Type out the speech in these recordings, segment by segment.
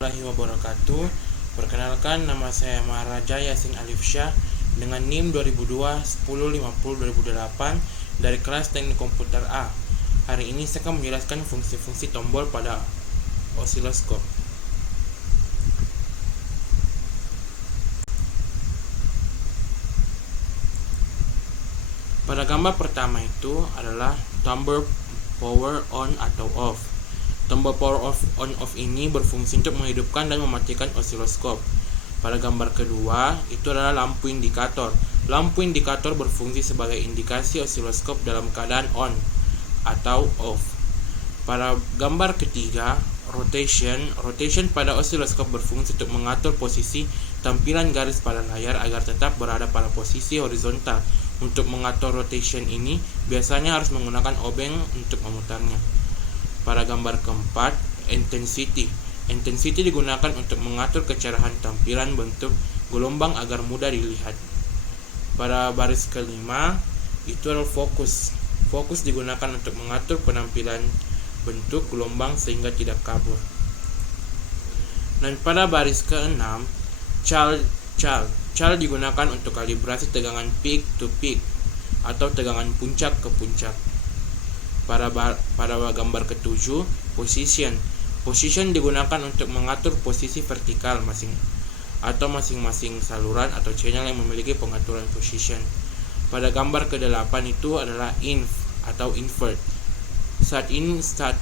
Warahmatullahi wabarakatuh. Perkenalkan, nama saya Maharaja Yasin Alif Syah dengan NIM 2002-1050-2008 dari kelas Teknik Komputer A. Hari ini saya akan menjelaskan fungsi-fungsi tombol pada osiloskop. Pada gambar pertama itu adalah tombol power on atau off. Tombol power on off ini berfungsi untuk menghidupkan dan mematikan osiloskop. Pada gambar kedua itu adalah lampu indikator. Lampu indikator berfungsi sebagai indikasi osiloskop dalam keadaan on atau off. Pada gambar ketiga, rotation pada osiloskop berfungsi untuk mengatur posisi tampilan garis pada layar agar tetap berada pada posisi horizontal. Untuk mengatur rotation ini biasanya harus menggunakan obeng untuk memutarnya. Pada gambar keempat, intensity digunakan untuk mengatur kecerahan tampilan bentuk gelombang agar mudah dilihat. Pada baris kelima itu adalah fokus. Fokus digunakan untuk mengatur penampilan bentuk gelombang sehingga tidak kabur. Dan pada baris keenam, Cal digunakan untuk kalibrasi tegangan peak to peak atau tegangan puncak ke puncak. Pada gambar ketujuh, position digunakan untuk mengatur posisi vertikal masing-masing saluran atau channel yang memiliki pengaturan position. Pada gambar ke-8 itu adalah inf atau invert. Saat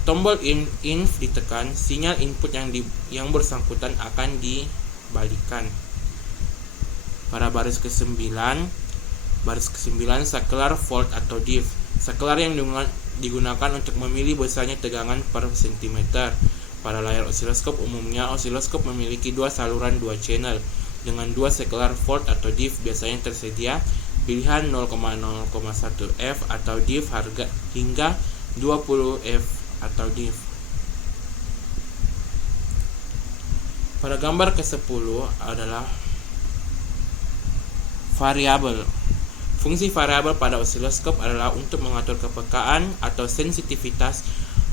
tombol inf ditekan, sinyal input yang bersangkutan akan dibalikan. Pada baris ke-9, saklar volt atau diff. Saklar yang digunakan untuk memilih besarnya tegangan per sentimeter. Pada layar osiloskop umumnya, osiloskop memiliki dua saluran 2 channel dengan dua saklar volt atau diff. Biasanya tersedia pilihan 0,01 F atau diff hingga 20 F atau diff. Pada gambar ke-10 adalah variabel. Fungsi variabel pada osiloskop adalah untuk mengatur kepekaan atau sensitivitas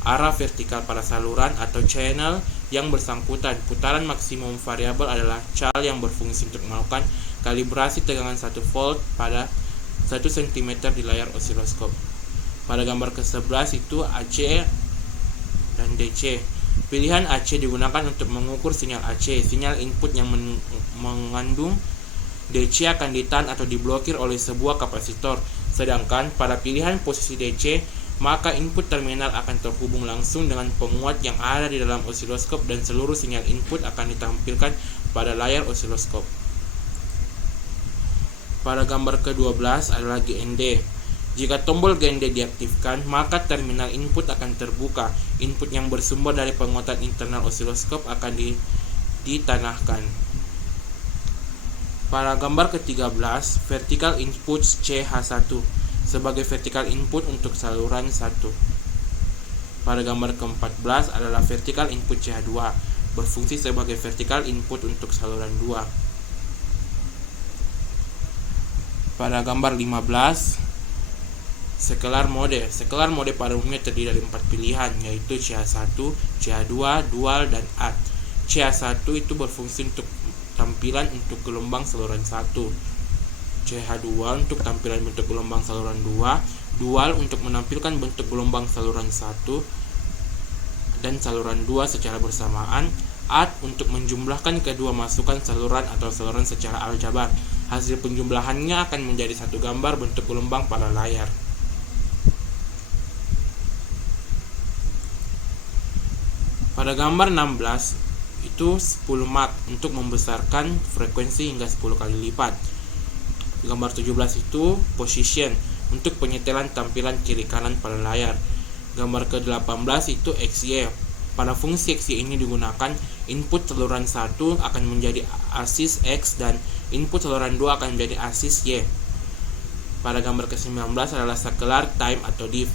arah vertikal pada saluran atau channel yang bersangkutan. Putaran maksimum variabel adalah cal yang berfungsi untuk melakukan kalibrasi tegangan 1 volt pada 1 cm di layar osiloskop. Pada gambar ke-11 itu AC dan DC. Pilihan AC digunakan untuk mengukur sinyal AC. Sinyal input yang mengandung DC akan ditahan atau diblokir oleh sebuah kapasitor. Sedangkan pada pilihan posisi DC, maka input terminal akan terhubung langsung dengan penguat yang ada di dalam osiloskop dan seluruh sinyal input akan ditampilkan pada layar osiloskop. Pada gambar ke-12 adalah GND. Jika tombol GND diaktifkan, maka terminal input akan terbuka. Input yang bersumber dari penguatan internal osiloskop akan ditanahkan. Pada gambar ke-13, vertical input CH1 sebagai vertical input untuk saluran 1. Pada gambar ke-14 adalah vertical input CH2 berfungsi sebagai vertical input untuk saluran 2. Pada gambar 15, Scalar mode pada umumnya terdiri dari 4 pilihan, yaitu CH1, CH2, dual, dan add. CH1 itu berfungsi untuk tampilan untuk gelombang saluran 1, CH2 untuk tampilan bentuk gelombang saluran 2, dual untuk menampilkan bentuk gelombang saluran 1 dan saluran 2 secara bersamaan, add untuk menjumlahkan kedua masukan saluran atau saluran secara aljabar. Hasil penjumlahannya akan menjadi satu gambar bentuk gelombang pada layar. Pada gambar 16 itu 10 Mach untuk membesarkan frekuensi hingga 10 kali lipat. Gambar 17 itu position untuk penyetelan tampilan kiri kanan pada layar. Gambar ke-18 itu XY. Pada fungsi XY ini digunakan input saluran 1 akan menjadi aksis X dan input saluran 2 akan menjadi aksis Y. Pada gambar ke-19 adalah saklar time atau diff.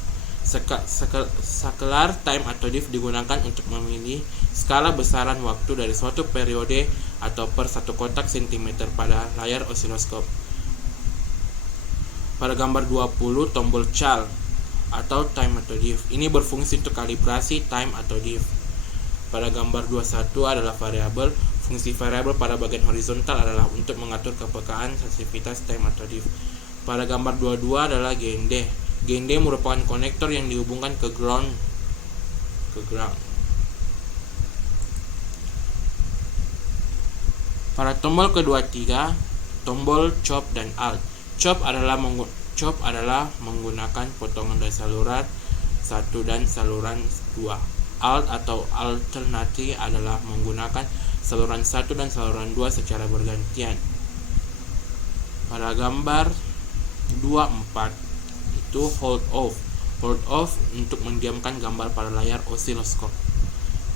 Saklar time atau diff digunakan untuk memilih skala besaran waktu dari suatu periode atau per satu kotak cm pada layar osiloskop. Pada gambar 20, tombol cal atau time atau diff ini berfungsi untuk kalibrasi time atau diff. Pada gambar 21 adalah variabel. Fungsi variabel pada bagian horizontal adalah untuk mengatur kepekaan, sensitivitas, time atau diff. Pada gambar 22 adalah GND. GND merupakan konektor yang dihubungkan ke ground. Pada tombol kedua 3, tombol chop dan alt. Chop adalah menggunakan potongan dari saluran 1 dan saluran 2. Alt atau alternate adalah menggunakan saluran 1 dan saluran 2 secara bergantian. Pada gambar 24 itu hold off. Hold off untuk mendiamkan gambar pada layar osiloskop.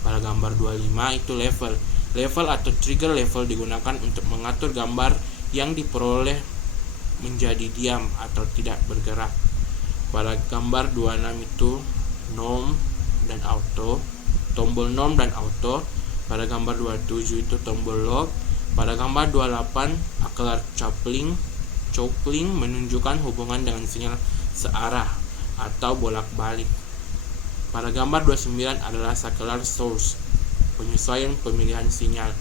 Pada gambar 25 itu level. Level atau trigger level digunakan untuk mengatur gambar yang diperoleh menjadi diam atau tidak bergerak. Pada gambar 26 itu norm dan auto, tombol norm dan auto. Pada gambar 27 itu tombol log. Pada gambar 28 aklar coupling menunjukkan hubungan dengan sinyal searah atau bolak-balik. Pada gambar 29 adalah saklar source, penyesuaian pemilihan sinyal.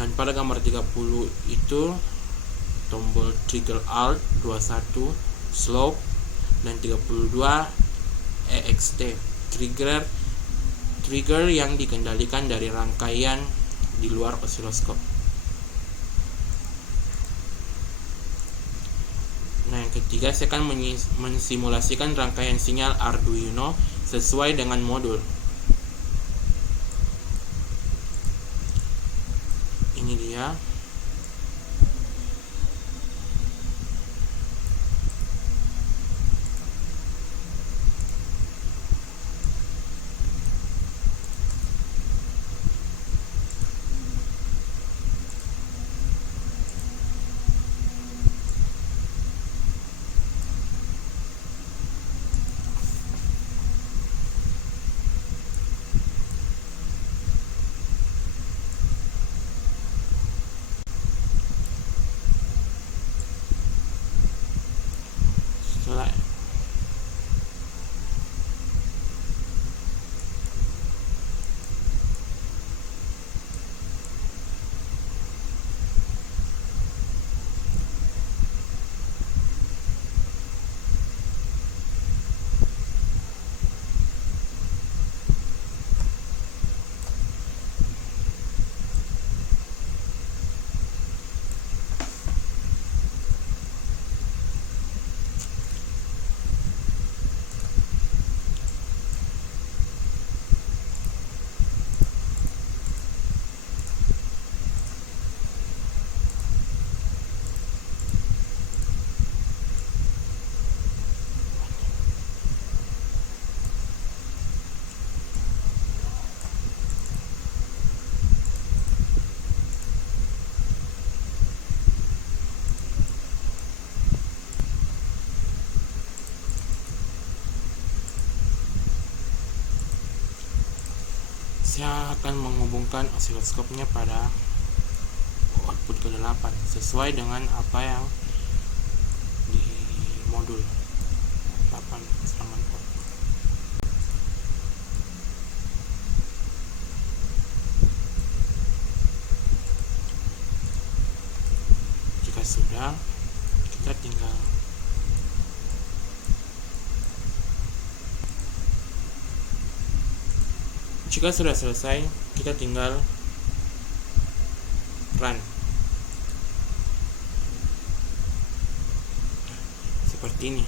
Dan pada gambar 30 itu tombol trigger alt, 21 slope, dan 32 EXT trigger yang dikendalikan dari rangkaian di luar osiloskop. Nah, yang ketiga, saya akan mensimulasikan rangkaian sinyal Arduino sesuai dengan modul. Ini dia. Saya akan menghubungkan osiloskopnya pada output ke-8 sesuai dengan apa yang di modul 8 serangan port. Jika sudah, kita tinggal Jika sudah selesai, kita tinggal run. Seperti ini.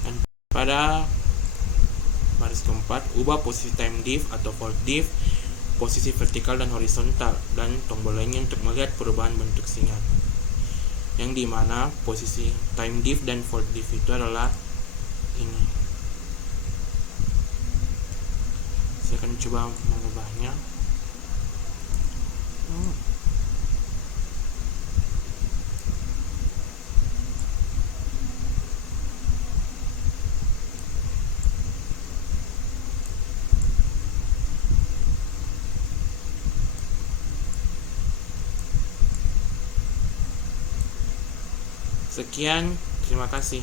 Dan pada baris keempat, ubah posisi time diff atau fault diff, posisi vertikal dan horizontal, dan tombol lainnya untuk melihat perubahan bentuk sinyal. Yang dimana posisi time diff dan fault diff itu adalah ini. Saya akan coba mengubahnya. Sekian, terima kasih.